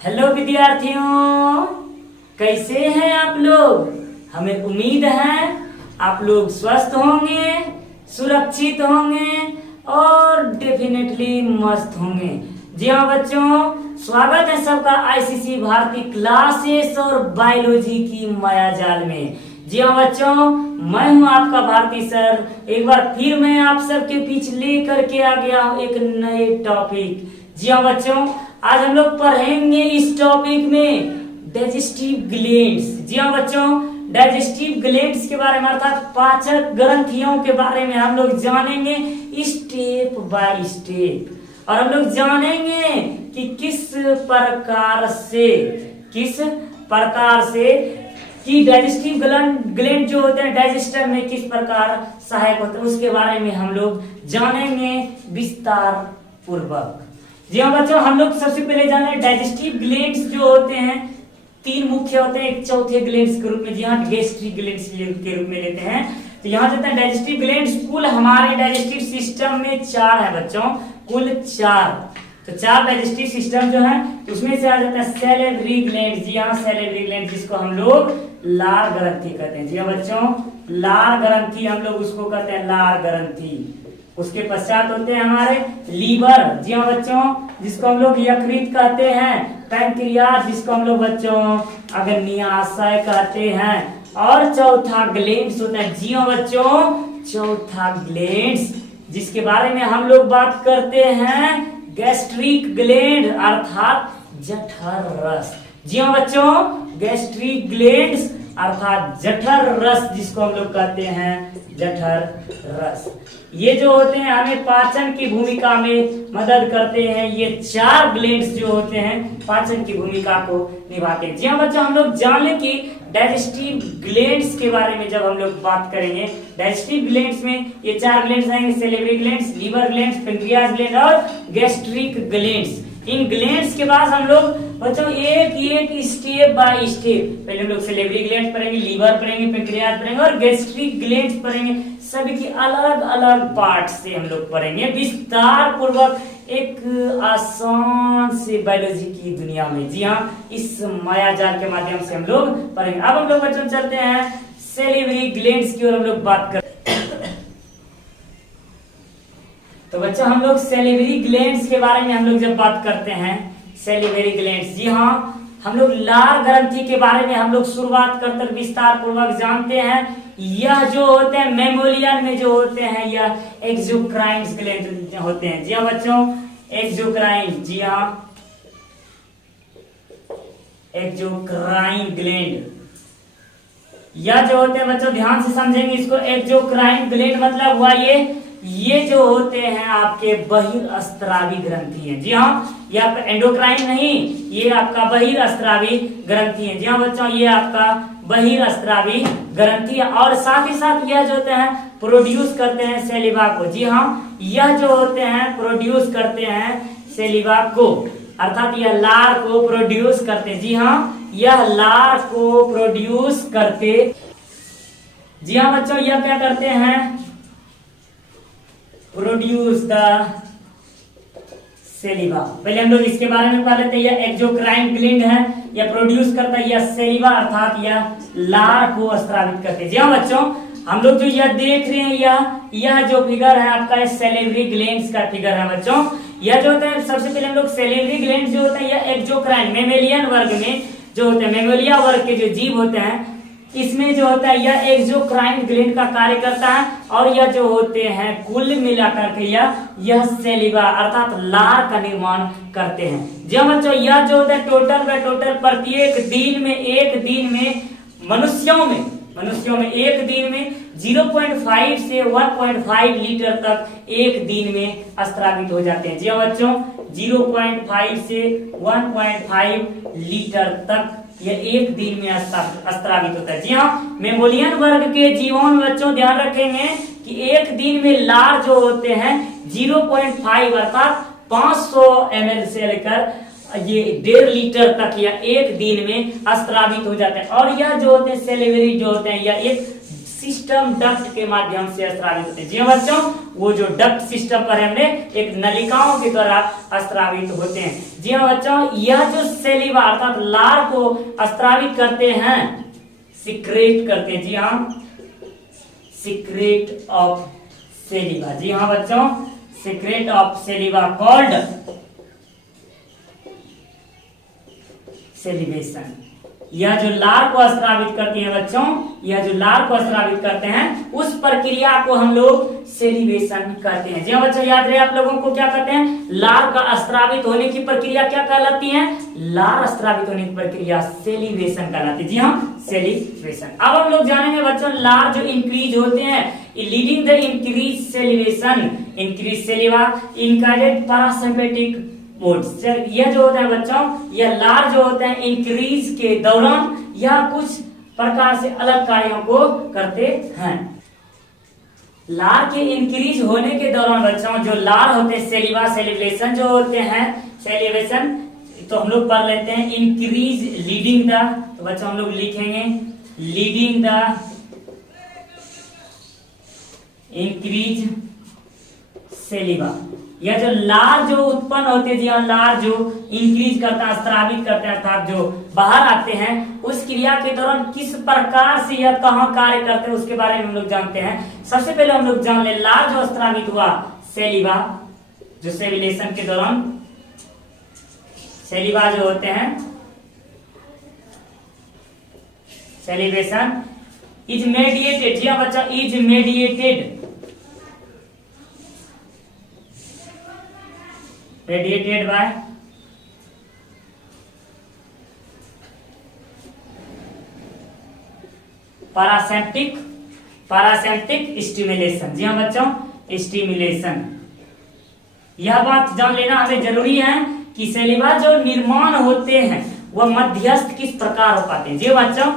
Hello विद्यार्थियों, कैसे हैं आप लोग। हमें उम्मीद है आप लोग स्वस्थ होंगे, सुरक्षित होंगे और डेफिनेटली मस्त होंगे। जी हाँ बच्चों, स्वागत है सबका आईसीसी भारती क्लासेस और बायोलॉजी की मायाजाल में। जी हाँ बच्चों, मैं हूँ आपका भारती सर। एक बार फिर मैं आप सबके बीच लेकर के आ गया हूँ एक नए टॉपिक। जी हाँ बच्चों, आज हम लोग पढ़ेंगे इस टॉपिक में डाइजेस्टिव ग्लैंड्स। जी हाँ बच्चों, डाइजेस्टिव ग्लैंड्स के बारे में अर्थात पाचक ग्रंथियों के बारे में हम लोग जानेंगे स्टेप बाय स्टेप। और हम लोग जानेंगे कि किस प्रकार से कि डाइजेस्टिव ग्लैंड जो होते हैं डाइजेस्टर में किस प्रकार सहायक होते हैं, उसके बारे में हम लोग जानेंगे विस्तार पूर्वक। जी हाँ बच्चों, हम लोग सबसे पहले जाने डाइजेस्टिव ग्लैंड्स जो होते हैं तीन मुख्य होते हैं, एक चौथे ग्लैंड्स के रूप में, जी हाँ गैस्ट्रिक ग्लैंड्स के रूप में लेते हैं। तो यहाँ जाते हैं डाइजेस्टिव ग्लैंड्स कुल हमारे डाइजेस्टिव सिस्टम में 4 है बच्चों, कुल 4। तो 4 डाइजेस्टिव सिस्टम जो है उसमें से आ जाता है सैलिवरी ग्लैंड। जी हाँ सैलिवरी ग्लैंड, जिसको हम लोग लार ग्रंथि कहते हैं। जी हाँ बच्चों, लार ग्रंथि हम लोग उसको कहते हैं, लार ग्रंथि। उसके पश्चात होते हैं हमारे लीवर। जी हाँ बच्चों, जिसको हम लोग यकृत कहते हैं। पैंक्रियास, जिसको हम लोग बच्चों अग्न्याशय कहते हैं। और चौथा ग्लैंड्स होता है। जी हाँ बच्चों, चौथा ग्लैंड्स जिसके बारे में हम लोग बात करते हैं गैस्ट्रिक ग्लैंड अर्थात जठर रस। जी हाँ बच्चों, गैस्ट्रिक ग्लैंड्स अर्थात जठर रस, जिसको हम लोग कहते हैं जठर रस। ये जो होते हैं हमें पाचन की भूमिका में मदद करते हैं। ये 4 ग्लैंड्स जो होते हैं पाचन की भूमिका को निभाते हैं। जी हाँ बच्चों, हम लोग जान लें कि डाइजेस्टिव ग्लैंड्स के बारे में जब हम लोग बात करेंगे, डाइजेस्टिव ग्लैंड्स में ये 4 ग्लैंड्स आएंगे, salivary glands, liver glands, pancreas gland और गैस्ट्रिक ग्लैंड्स। इन ग्लैंड्स के बाद हम लोग बच्चों एक एक स्टेप बाय स्टेप, पहले हम लोग सैलिवरी ग्लैंड्स पढ़ेंगे, लीवर पढ़ेंगे, पैंक्रियास पढ़ेंगे और गैस्ट्रिक ग्लैंड्स पढ़ेंगे। सभी की अलग अलग पार्ट से हम लोग पढ़ेंगे विस्तार पूर्वक एक आसान से बायोलॉजी की दुनिया में। जी हाँ, इस मायाजाल के माध्यम से हम लोग पढ़ेंगे। अब हम लोग बच्चों चलते हैं सैलिवरी ग्लैंड्स की ओर हम लोग बात करते हैं। तो बच्चों हम लोग सैलिवरी ग्लैंड्स के बारे में हम लोग जब बात करते हैं सैलिवरी ग्लैंड्स, जी हाँ हम लोग लार ग्रंथि के बारे में हम लोग शुरुआत करते विस्तार पूर्वक जानते हैं। यह जो होते हैं मेमोलियन में जो होते हैं यह एक्सोक्राइन ग्लैंड होते हैं। जी हाँ बच्चों, एक्सोक्राइन, जी हाँ एक्सोक्राइन ग्लैंड यह जो होते हैं बच्चों ध्यान से समझेंगे इसको। एक्सोक्राइन ग्लैंड मतलब हुआ ये जो होते हैं आपके बहिर्स्त्रावी ग्रंथि हैं। जी हाँ, ये आपका एंडोक्राइन नहीं, ये आपका बहिर्स्त्रावी ग्रंथि है। जी हाँ बच्चों, ये आपका बहिर्स्त्रावी ग्रंथि है। और साथ ही साथ यह जो होते हैं प्रोड्यूस करते हैं सेलिवा को। जी हाँ, यह जो होते हैं प्रोड्यूस करते हैं सेलिवा को, अर्थात यह लार को प्रोड्यूस करते। जी हाँ, यह लार को प्रोड्यूस करते। जी हाँ बच्चों, यह क्या करते हैं प्रोड्यूस द सेलिवा। पहले हम लोग इसके बारे में पढ़ लेते हैं। यह एक्सोक्राइन ग्लैंड है, यह प्रोड्यूस करता है यह सेलिवा अर्थात यह लार को स्रावित करते हैं। जी हाँ बच्चों, हम लोग जो यह देख रहे हैं यह जो फिगर है आपका सैलिवरी ग्लैंड्स का फिगर है बच्चों। यह जो होता है सबसे पहले हम लोग सैलिवरी ग्लैंड जो होता है यह एक्सोक्राइन मेमेलियन वर्ग में जो होते हैं, मेमेलिया वर्ग के जो जीव होते हैं इसमें जो होता है यह एक्सोक्राइन ग्लैंड का कार्य करता है। और यह जो होते हैं कुल मिलाकर के यह सेलिवा अर्थात लार का निर्माण करते हैं। जब बच्चों यह जो होता है टोटल बाय टोटल प्रत्येक दिन में एक दिन में मनुष्यों में एक दिन में 0.5 से 1.5 लीटर तक एक दिन में स्रावित हो जाते हैं। जी बच्चों, 0.5 से 1.5 लीटर तक यह एक दिन में स्रावित होता है। जी हाँ, मेमोलियन वर्ग के जीवों में बच्चों ध्यान रखेंगे कि एक दिन में लार जो होते हैं 0.5 अर्थात 500 ml से लेकर ये 1.5 लीटर तक या एक दिन में स्रावित हो जाते हैं। और यह जो होते हैं सैलिवरी जो होते हैं यह एक सिस्टम डक्ट के माध्यम से स्रावित होते हैं। जी हाँ बच्चों, वो जो डक्ट सिस्टम पर हमने एक नलिकाओं के द्वारा स्रावित होते हैं। जी हाँ बच्चों, यह जो सेलिवा अर्थात लार को स्रावित करते हैं, सिक्रेट करते हैं। जी हाँ, सीक्रेट ऑफ सेलिवा। जी हाँ बच्चों, secret of saliva called salivation. यह जो लार को स्रावित करती है बच्चों, यह जो लार को स्रावित करते हैं, उस प्रक्रिया को हम लोग सेलिवेशन कहते हैं। जी हाँ बच्चों, याद रहे आप लोगों को क्या कहते हैं, लार का स्रावित होने की प्रक्रिया क्या कहलाती है, लार स्रावित होने की प्रक्रिया सेलिवेशन कहलाती है। जी हाँ, सेलिवेशन। अब हम लोग जानेंगे बच्चों, लार जो इंक्रीज होते हैं, leading the increase salivation, increase saliva incited parasympathetic modes. यह जो होता है बच्चों, यह लार जो होते हैं इंक्रीज के दौरान यह कुछ प्रकार से अलग कार्यों को करते हैं। लार के इंक्रीज होने के दौरान बच्चों जो लार होते हैं सेलिवा, सेलिब्रेशन जो होते हैं, सेलिब्रेशन तो हम लोग पढ़ लेते हैं इंक्रीज लीडिंग द, तो बच्चों हम लोग लिखेंगे लीडिंग द इंक्रीज सेलिवा। यह जो लार जो उत्पन्न होते हैं, लार जो इंक्रीज करता है, स्रावित करते हैं अर्थात जो बाहर आते हैं, उस क्रिया के दौरान किस प्रकार से यह कहाँ कार्य करते हैं उसके बारे में हम लोग जानते हैं। सबसे पहले हम लोग जान ले, लार जो स्रावित हुआ सेलिवा, जो सेलिब्रेशन के दौरान सेलिवा जो होते हैं, सेलिब्रेशन इज मेडिएटेड। जी हाँ बच्चा, is mediated, mediated by parasympathetic stimulation. जी हाँ बच्चों, स्टिमुलेशन। यह बात जान लेना हमें जरूरी है कि सेलिवा जो निर्माण होते हैं वह मध्यस्थ किस प्रकार हो पाते हैं। जी बच्चों,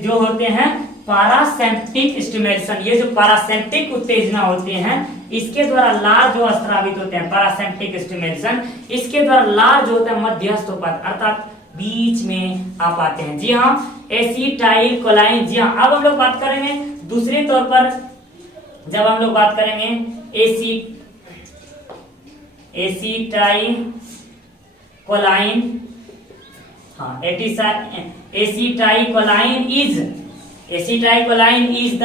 जो होते हैं पैरासिम्पैथिक स्टिमुलेशन, ये जो पैरासिम्पैथिक उत्तेजना होते हैं, इसके द्वारा लार जो स्रावित होते हैं, पैरासिम्पैथिक स्टिमुलेशन, इसके द्वारा लार जो होता है मध्यस्थ हो पाते अर्थात बीच में आ पाते हैं। जी हाँ, एसिटाइल कोलाइन। जी हाँ, अब हम लोग बात करेंगे दूसरे तौर पर, जब हम लोग बात करेंगे एसिटाइल कोलाइन, हाँ acetylcholine is the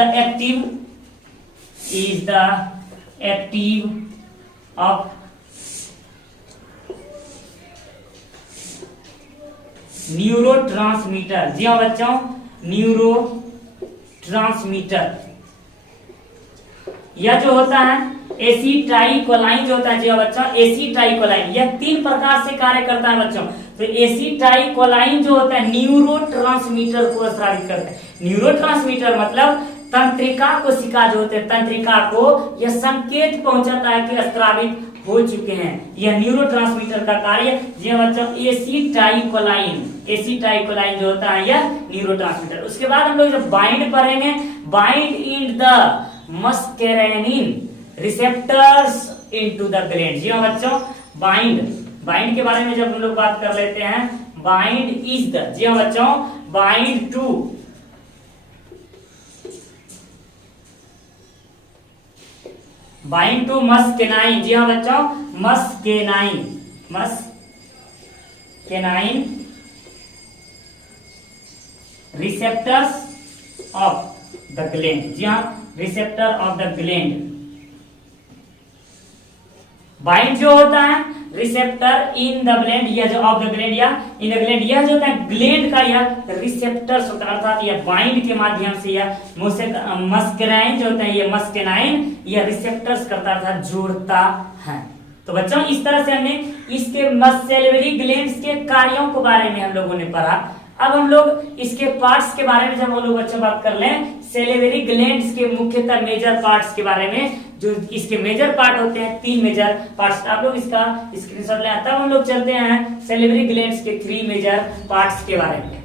active of neurotransmitter. जी हाँ बच्चों, न्यूरोट्रांसमीटर यह जो होता है एसिटाइलकोलाइन जो होता है। जी हाँ बच्चों, एसिटाइलकोलाइन यह 3 प्रकार से कार्य करता है बच्चों। तो एसिटाइलकोलाइन जो होता है न्यूरोट्रांसमीटर को स्रावित करता है। न्यूरोट्रांसमीटर मतलब तंत्रिका कोशिका जो होते हैं, तंत्रिका को यह संकेत पहुंचाता है कि स्रावित हो चुके हैं। यह न्यूरोट्रांसमीटर का कार्य। जी बच्चों, एसिटाइलकोलाइन जो होता है यह न्यूरोट्रांसमीटर। उसके बाद हम लोग जब बाइंड पढ़ेंगे, bind in the muscarinic receptors into the gland. जी हाँ बच्चों, बाइंड के बारे में जब हम लोग बात कर लेते हैं, बाइंड इज द, जी हाँ बच्चों, बाइंड टू मस्केनाइन। जी हाँ बच्चों, मस्केनाइन रिसेप्टर्स ऑफ द ग्लैंड। जी हाँ, receptor of the gland. Bind जो होता है रिसेप्टर इन द ग्लैंड, यह जो ऑफ द ग्लैंड या इन द ग्लैंड, यह जो होता है ग्लैंड का यह रिसेप्टर्स होता है अर्थात यह बाइंड के माध्यम से यह मस्केनाइन जो होता है, ये मस्केनाइन यह रिसेप्टर्स करता था, जोड़ता है। तो बच्चों इस तरह से हमने इसके सेलिवरी ग्लैंड्स के कार्यों के बारे में हम लोगों ने पढ़ा। अब हम लोग इसके पार्ट्स के बारे में जब हम लोग बच्चों बात कर लें, सेलिवरी ग्लैंड्स के मुख्यतः मेजर पार्ट्स के बारे में, जो इसके मेजर पार्ट होते हैं 3 मेजर पार्ट्स। आप लोग इसका स्क्रीनशॉट लें, तब हम लोग चलते हैं सेलिवरी ग्लैंड्स के 3 मेजर पार्ट्स के बारे में।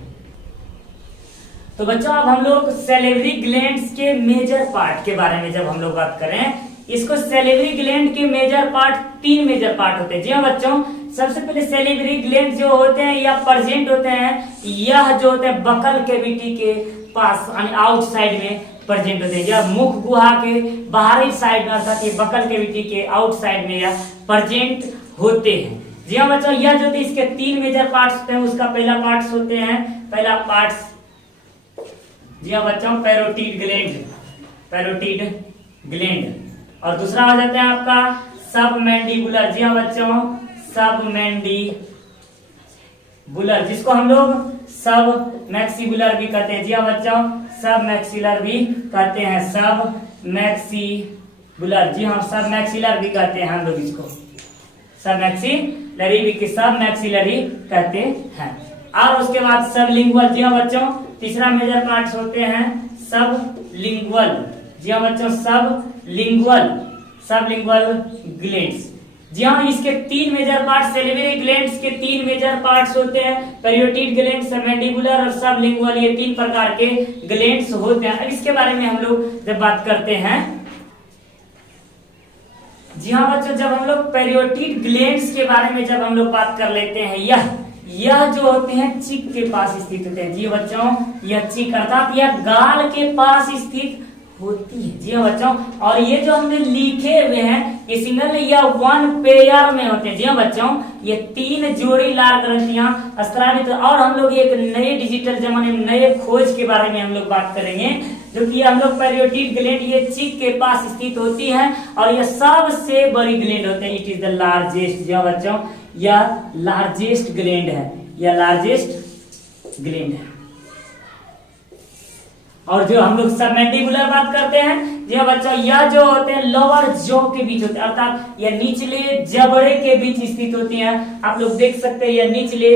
तो बच्चों अब हम लोग सेलिवरी ग्लैंड्स के मेजर पार्ट के बारे में जब हम लोग बात करें, इसको सेलिवरी ग्लैंड के मेजर पार्ट 3 मेजर पार्ट होते हैं। जी हाँ बच्चों, सबसे पहले सेलिब्री ग्लैंड जो होते हैं या प्रेजेंट होते हैं, यह जो होते हैं बकल कैविटी के पास यानी आउटसाइड में प्रेजेंट होते हैं, या मुख गुहा के बाहरी साइड में अर्थात ये बकल कैविटी के आउटसाइड में यह प्रेजेंट होते हैं। जी हाँ बच्चों, यह जो इसके 3 मेजर पार्ट्स होते हैं, उसका पहला पार्ट्स होते हैं, पहला पार्ट्स जी हाँ बच्चों पैरोटिड ग्लैंड, और दूसरा हो जाता है आपका सब मैंडिबुलर। जी हाँ बच्चों सब मैंडिबुलर, जिसको हम लोग सब मैक्सिबुलर भी कहते हैं। जी हाँ बच्चों सब मैक्सिलर भी कहते हैं, सब मैक्सिबुलर। जी हाँ सब मैक्सिलर भी कहते हैं हम लोग इसको, सब मैक्सिलरी भी, सब मैक्सिलरी कहते हैं। और उसके बाद सब लिंगुअल। जी हाँ बच्चों तीसरा मेजर पार्ट्स होते हैं सब लिंगुअल। जी हाँ बच्चों सब लिंगुअल ग्लैंड्स। जी हाँ इसके 3 मेजर पार्ट, सेलिब्री ग्लैंड्स के 3 मेजर पार्ट्स होते हैं, पैरियोटिड ग्लैंड, सबमैंडिबुलर और सब लिंगुअल, ये 3 प्रकार के ग्लैंड्स होते हैं। अब इसके बारे में हम लोग जब बात करते हैं, जी हाँ बच्चों जब हम लोग पैरियोटिड ग्लैंड्स के बारे में जब हम लोग बात कर लेते हैं, यह जो होते हैं चिक के पास स्थित होते हैं। जी बच्चों यह चिक अर्थात यह गाल के पास स्थित होती है। जी हाँ बच्चों, और ये जो हमने लिखे हुए हैं ये सिंगल या 1 पेयर में होते हैं। जी हाँ बच्चों ये 3 जोड़ी लाल ग्रंथियां स्त्रावित, और हम लोग एक नए डिजिटल जमाने में नए खोज के बारे में हम लोग बात करेंगे, जो कि हम लोग पैरियोटिड ग्लैंड ये चिक के पास स्थित होती है, और ये सबसे बड़ी ग्लैंड होते हैं। It is the largest. जी हाँ बच्चों यह लार्जेस्ट ग्लैंड है, यह लार्जेस्ट ग्लैंड है। और जो हम लोग सबमैंडिबुलर बात करते हैं, जी हाँ बच्चों यह जो होते हैं लोअर जॉ के बीच होते हैं, अर्थात यह निचले जबड़े के बीच स्थित होती हैं। आप लोग देख सकते हैं यह निचले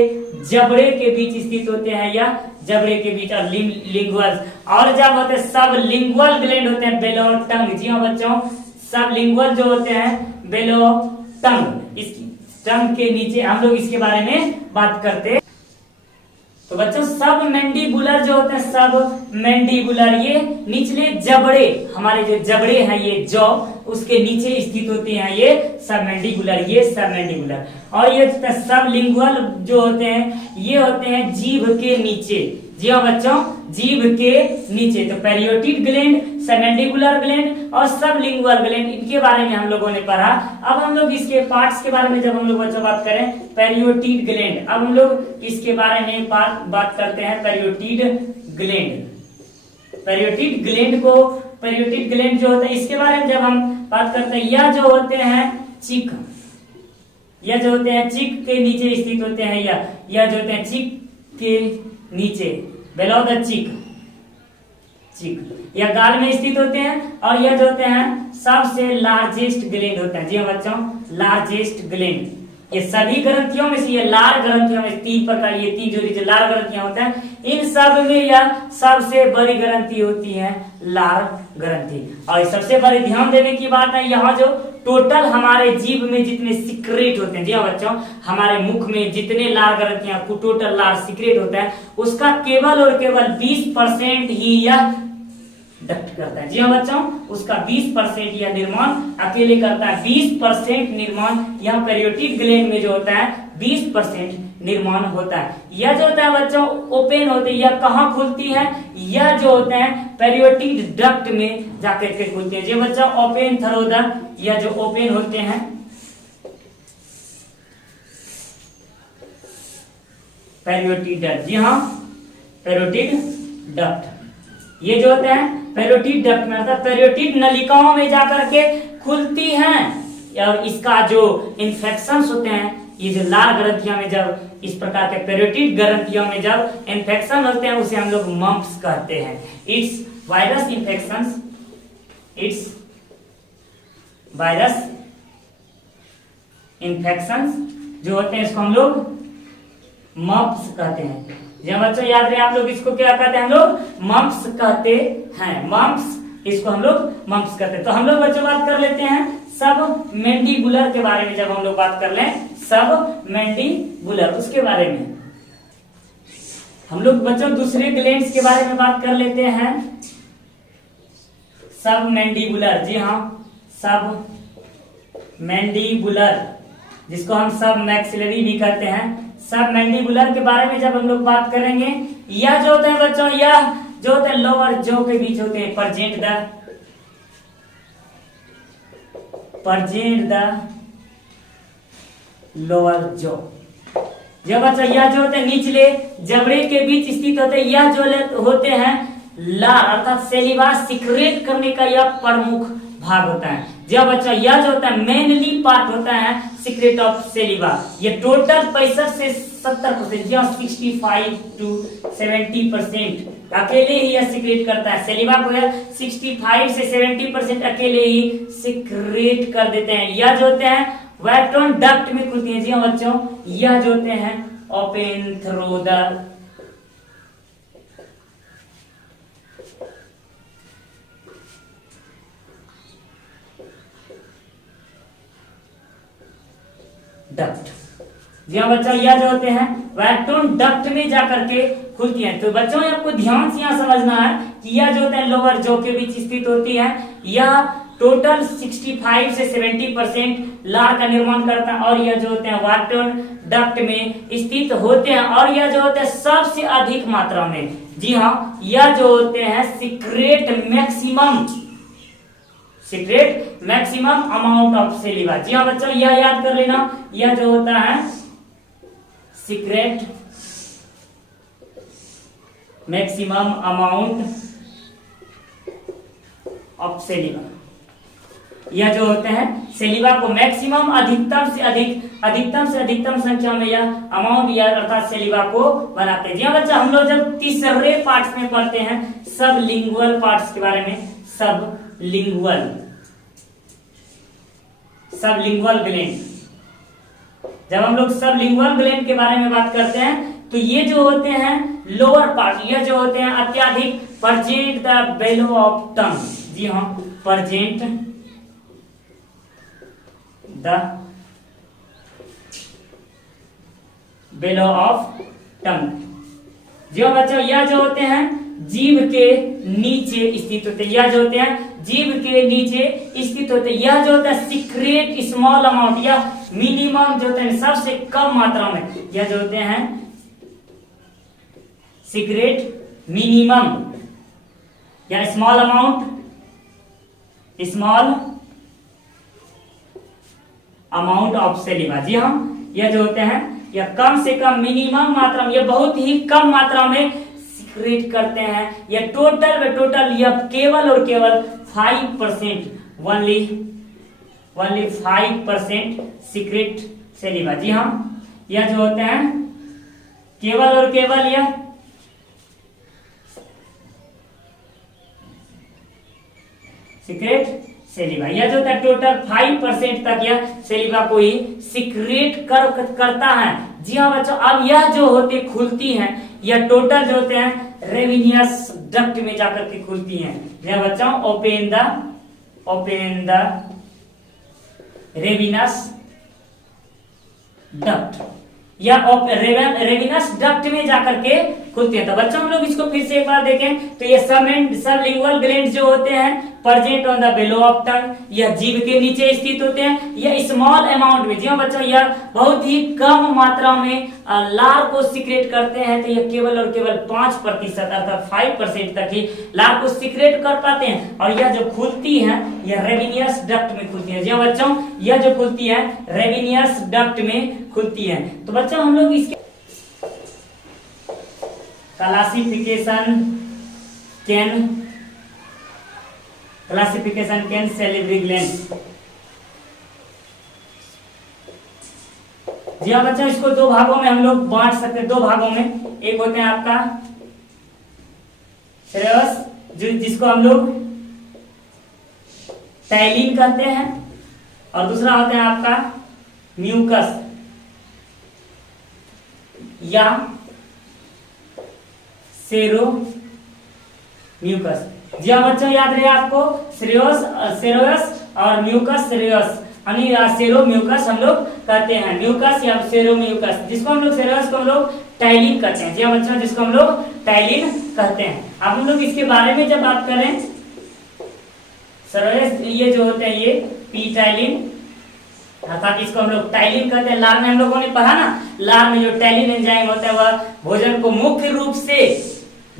जबड़े के बीच स्थित होते हैं, या जबड़े के बीच, और लिंगुअल। और जब होते हैं सब लिंगुअल ग्लैंड होते हैं बेलो टंग। जी हाँ बच्चों सब लिंगुअल जो होते हैं बेलो टंग, इस टंग के नीचे हम लोग इसके बारे में बात करते हैं। तो बच्चों सब मैंडिबुलर जो होते हैं, सब मैंडिबुलर ये निचले जबड़े, हमारे जो जबड़े हैं ये जॉ उसके नीचे स्थित होते हैं, ये सब मैंडिबुलर। और ये सब लिंगुअल जो होते हैं ये होते हैं जीभ के नीचे। जी हाँ बच्चों जीभ के नीचे। तो पैरियोटिड ग्लैंड, सबमैंडिबुलर ग्लैंड और सब लिंगुअल ग्लैंड, इनके बारे में हम लोगों ने पढ़ा। अब हम लोग इसके पार्ट्स के बारे में जब हम लोग बच्चों बात करें पैरियोटिड ग्लैंड, अब हम लोग इसके बारे में बात करते हैं पैरियोटिड ग्लैंड। पैरियोटिड ग्लैंड जो होता है इसके बारे में जब हम बात करते हैं, यह जो होते हैं चिक, यह जो होते हैं चिक के नीचे स्थित होते हैं, यह जो होते हैं चिक के नीचे, बेलो द चिक, यह गाल में स्थित होते हैं, और यह जो होते हैं सबसे लार्जेस्ट ग्लैंड होते हैं। जी हाँ बच्चों लार्जेस्ट ग्लैंड, ये सभी ग्रंथियों में से, ये लार ग्रंथियों में 3 प्रकार, ये 3 जोड़ी जो लार ग्रंथियां होते हैं, इन सब में यह सबसे बड़ी ग्रंथि होती है लार ग्रंथि। और सबसे बड़ी ध्यान देने की बात है, यहाँ जो टोटल हमारे जीभ में जितने सीक्रेट होते हैं, जी हाँ बच्चों हमारे मुख में जितने लार ग्रंथियां टोटल लार सीक्रेट होता है, उसका केवल और केवल 20% ही यह डक्ट करता है। जी हाँ बच्चों उसका 20% यह निर्माण अकेले करता है। 20% निर्माण यह पैरियोटिड ग्लैंड में जो होता है 20% निर्माण होता है। यह जो होता है बच्चों ओपन होते हैं, यह कहाँ खुलती है, यह जो होते हैं पैरियोटिड डक्ट में जाकर के खुलते हैं। जी बच्चों ओपन थ्रू द, यह जो ओपन होते हैं पैरियोटिड डक्ट। जी हाँ पैरियोटिड डक्ट ये जो होते हैं पैरियोटिड डक्ट में, अर्थात पैरियोटिड नलिकाओं में जाकर के खुलती हैं। और इसका जो इन्फेक्शंस होते हैं, ये जो लार ग्रंथियों में जब इस प्रकार के पैरियोटिड ग्रंथियों में जब इन्फेक्शन होते हैं, उसे हम लोग मम्प्स कहते हैं। It's virus infections, it's virus infections जो होते हैं इसको हम लोग मम्प्स कहते हैं। जी बच्चों याद रहे आप लोग इसको क्या कहते हैं, हम लोग मम्प्स कहते हैं। मम्प्स, इसको हम लोग मम्प्स कहते हैं। तो हम लोग बच्चों बात कर लेते हैं सब मैंडिबुलर के बारे में। जब हम लोग बात कर लें सब मैंडिबुलर उसके बारे में, हम लोग बच्चों दूसरे ग्लैंड्स के बारे में बात कर लेते हैं। सब मैंडिबुलर, जी हाँ सब मैंडिबुलर जिसको हम सब मैक्सिलरी भी कहते हैं। सब मैंडिबुलर के बारे में जब हम लोग बात करेंगे, यह जो होते हैं बच्चों, यह जो होते हैं लोअर जॉ के बीच होते हैं, प्रेजेंट द लोअर जॉ। जब बच्चा यह जो होते हैं निचले जबड़े के बीच स्थित होते हैं, यह जो होते हैं लार अर्थात सेलिवा सिक्रेट करने का यह प्रमुख भाग होता है। जब बच्चा यह जो होता है मेनली पार्ट होता है सीक्रेट ऑफ सेलिवा। ये टोटल 65 से 70%, या 65 to 70% अकेले ही यह सीक्रेट करता है। सेलिवा को यह 65 से 70% अकेले ही सीक्रेट कर देते हैं। यह जो होते हैं वाइटोन डक्ट में खुलती है। जी हाँ बच्चों, यह जो होते हैं ओपन थ्रू द डक्ट। जी हाँ बच्चा, यह जो होते हैं वाइटोन डक्ट में जाकर के खुलती है। तो बच्चों आपको ध्यान से यहाँ समझना है कि यह जो होता है लोअर जॉ के बीच स्थित होती है। यह टोटल 65 से 70% लार का निर्माण करता है, और यह जो होते हैं वाइटोन डक्ट में स्थित होते हैं। और यह जो होते हैं सबसे अधिक मात्रा में, जी हाँ, यह जो होते हैं secrete maximum amount of saliva. जी हाँ बच्चों, यह याद कर लेना, यह जो होता है secret maximum amount of saliva. यह जो होते हैं सेलिवा को मैक्सिमम अधिकतम से अधिकतम संख्या में यह अमाउंट या अर्थात सेलिवा को बनाते हैं। जी हाँ बच्चा, हम लोग जब तीसरे पार्ट्स में पढ़ते हैं सब लिंगुअल पार्ट्स के बारे में, सब लिंगुअल ग्लैंड, जब हम लोग सब लिंगुअल ग्लैंड के बारे में बात करते हैं तो ये जो होते हैं लोअर पार्ट, ये जो होते हैं अत्यधिक present the below of tongue. जी हाँ, present the below of tongue. जी हाँ बच्चों, यह जो होते हैं जीभ के नीचे स्थित होते हैं। यह जो होते हैं जीभ के नीचे स्थित होते हैं। यह जो होता है सीक्रेट स्मॉल अमाउंट या मिनिमम जो होते हैं सबसे कम मात्रा में, यह जो होते हैं सीक्रेट मिनिमम या स्मॉल अमाउंट ऑफ सेलिवा। जी हाँ, यह जो होते हैं यह कम से कम मिनिमम मात्रा में, यह बहुत ही कम मात्रा में सीक्रेट करते हैं। यह टोटल यह केवल और केवल 5%, ओनली 5% सीक्रेट सेलिवा। जी हाँ, यह जो होते हैं केवल और केवल यह सीक्रेट सेलिवा, यह जो होता है टोटल 5% तक यह सेलिवा को ही सीक्रेट करता है। जी हाँ बच्चों, अब यह जो होते खुलती हैं, यह टोटल जो होते हैं रेविनियस डक्ट में जाकर के खुलती हैं। जी हाँ बच्चों, ओपन द रेविनस डक्ट, या रेविनस डक्ट में जाकर के खुलते हैं। तो बच्चों हम लोग इसको फिर से एक बार देखें तो ये सब लिंगुअल ग्लैंड जो होते हैं present on the below of tongue, यह जीभ के नीचे स्थित होते हैं। यह स्मॉल अमाउंट में, जी हाँ बच्चों, यह बहुत ही कम मात्रा में लार को सीक्रेट करते हैं। तो यह केवल और केवल 5% अर्थात 5% तक ही लार को सीक्रेट कर पाते हैं। और यह जो खुलती है यह रेविनियस डक्ट में खुलती है। जी हाँ बच्चों, यह जो खुलती है रेविनियस डक्ट में खुलती है। तो बच्चों हम लोग इसके क्लासिफिकेशन कैन सेलिब्री ग्लैंड। जी हाँ बच्चों, इसको दो भागों में हम लोग बांट सकते हैं। दो भागों में, एक होते हैं आपका सेरेवस, जिसको हम लोग टाइलिन कहते हैं, और दूसरा होता है आपका म्यूकस या सेरो म्यूकस। जी हाँ बच्चों, याद रहे आपको सेरोस और म्यूकस सेरो म्यूकस हम लोग कहते हैं। म्यूकस या सेरो म्यूकस, जिसको हम लोग सेरोस को हम लोग टाइलिन कहते हैं। जी हाँ बच्चों, जिसको हम लोग टाइलिन कहते हैं। अब हम लोग इसके बारे में जब बात करें, सेरोस ये जो होते हैं ये पी टाइलिन अर्थात इसको हम लोग टाइलिन कहते हैं। लार में हम लोगों ने पढ़ा ना, लार में जो टाइलिन एंजाइम होता है वह भोजन को मुख्य रूप से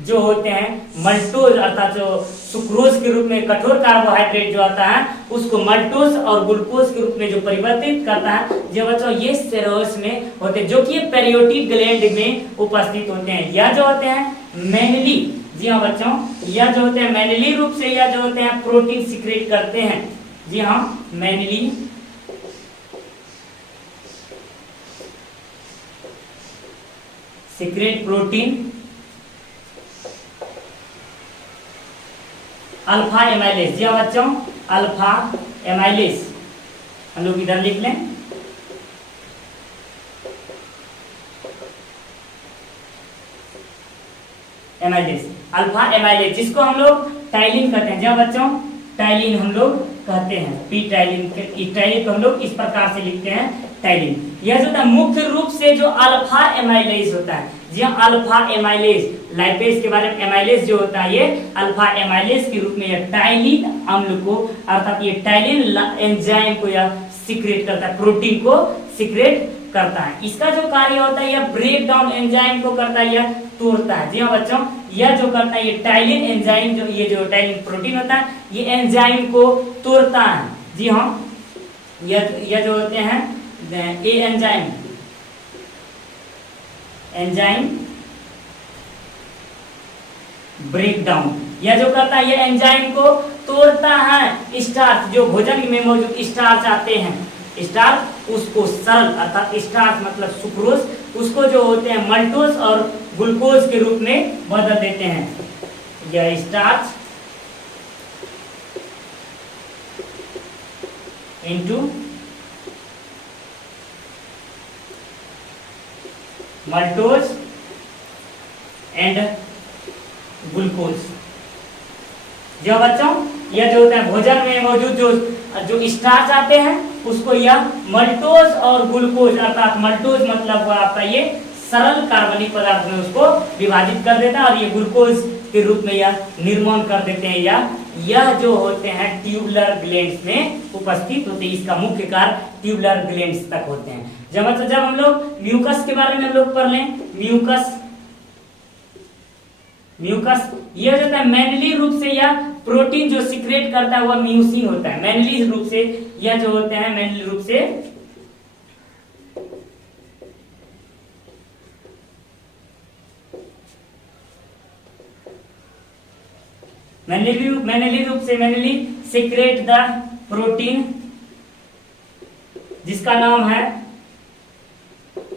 जो होते हैं मल्टोज अर्थात जो सुक्रोज के रूप में कठोर कार्बोहाइड्रेट जो आता है उसको मल्टोज और ग्लूकोज के रूप में जो परिवर्तित करता है, जो बच्चों ये सेरोस में होते हैं, जो कि पेरियोटिक ग्लैंड में उपस्थित होते हैं। यह जो होते हैं मेनली, जी हाँ बच्चों, यह जो होते हैं मेनली रूप से यह जो होते हैं प्रोटीन सिक्रेट करते हैं। जी हाँ, mainly secrete protein alpha amylase. जी हाँ बच्चों, अल्फा एमाइलेज हम लोग इधर लिख लें। एमाइलेज, अल्फा एमाइलेज, जिसको हम लोग टाइलिन कहते हैं। जी हाँ बच्चों, टाइलिन हम लोग कहते हैं। पी टाइलिन टाइलिन को हम लोग इस प्रकार से लिखते हैं टाइलिन। यह जो होता है मुख्य रूप से जो अल्फा एमाइलेज होता है। जी हाँ, अल्फा एमाइलेज, लाइपेज के बारे में एमाइलेज जो होता है ये अल्फा एमाइलेज के रूप में यह टाइलिन अम्ल को अर्थात ये टाइलिन एंजाइम को यह सिक्रेट करता है, प्रोटीन को सिक्रेट करता है। इसका जो कार्य होता है यह ब्रेक डाउन एंजाइम को करता है, यह तोड़ता है। जी हाँ बच्चों, यह जो करता है ये टाइलिन एंजाइम, जो ये जो टाइलिन प्रोटीन होता है ये एंजाइम को तोड़ता है। जी हाँ, यह जो होते हैं ये एंजाइम ब्रेक डाउन, यह जो करता है ये एंजाइम को तोड़ता है। स्टार्च, जो भोजन में मौजूद स्टार्च आते हैं, स्टार्च उसको सरल अर्थात स्टार्च मतलब सुक्रोज, उसको जो होते हैं मल्टोज और ग्लूकोज के रूप में बदल देते हैं। यह starch into maltose and glucose. जो बच्चों यह जो होता है भोजन में मौजूद जो स्टार्च आते हैं उसको यह मल्टोज और ग्लूकोज अर्थात मल्टोज मतलब वो आपका ये सरल कार्बनिक पदार्थ में उसको विभाजित कर देता है और ये ग्लूकोज के रूप में यह निर्माण कर देते हैं। यह जो होते हैं ट्यूबुलर ग्लैंड्स में उपस्थित होते हैं। इसका मुख्य कार्य ट्यूबुलर ग्लैंड्स तक होते हैं। जब हम लोग म्यूकस के बारे में हम लोग पढ़ लें, म्यूकस यह जो है मेनली रूप से यह प्रोटीन जो सिक्रेट करता है वह म्यूसिन होता है। मेनली रूप से यह जो होते हैं मेनली रूप से मेनली सिक्रेट द प्रोटीन जिसका नाम है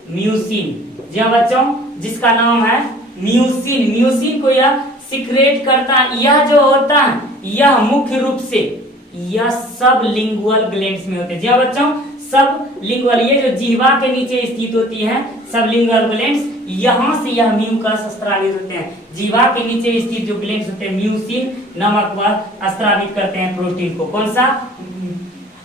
म्यूसिन। जी हाँ बच्चों, जिसका नाम है म्यूसिन को यह सिक्रेट करता है। यह जो होता है यह मुख्य रूप से यह सब लिंगुअल ग्लैंड्स में होते हैं। जी हाँ बच्चों, सब लिंगुअल, ये जो जिह्वा के नीचे स्थित होती है सब लिंगुअल ग्लैंड्स, यहाँ से यह म्यूकस स्रावित होते हैं। जिह्वा के नीचे स्थित जो ग्लैंड्स होते हैं म्यूसिन नामक वह स्रावित करते हैं प्रोटीन को। कौन सा?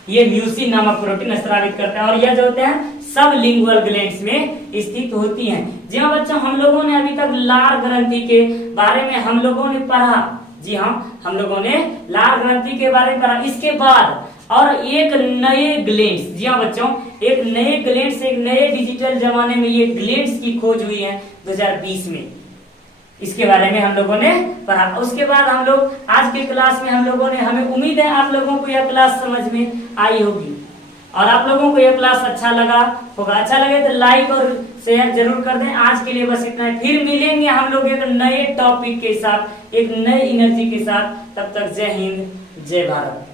ये म्यूसिन नामक प्रोटीन स्रावित करता है और यह जो होते हैं सब लिंगुअल ग्लैंड्स में स्थित होती हैं। जी हाँ बच्चों, हम लोगों ने अभी तक लार ग्रंथि के बारे में हम लोगों ने पढ़ा। जी हाँ, हम लोगों ने लार ग्रंथि के बारे में पढ़ा। इसके बाद और एक नए ग्लैंड्स, जी हाँ बच्चों, एक नए ग्लैंड्स, एक नए डिजिटल जमाने में ये ग्लैंड्स की खोज हुई है 2020 में। इसके बारे में हम लोगों ने पढ़ा। उसके बाद हम लोग आज की क्लास में हम लोगों ने, हमें उम्मीद है आप लोगों को यह क्लास समझ में आई होगी और आप लोगों को यह क्लास अच्छा लगा होगा। अच्छा लगे तो लाइक और शेयर जरूर कर दें। आज के लिए बस इतना है, फिर मिलेंगे हम लोग एक नए टॉपिक के साथ, एक नई एनर्जी के साथ। तब तक जय हिंद, जय भारत।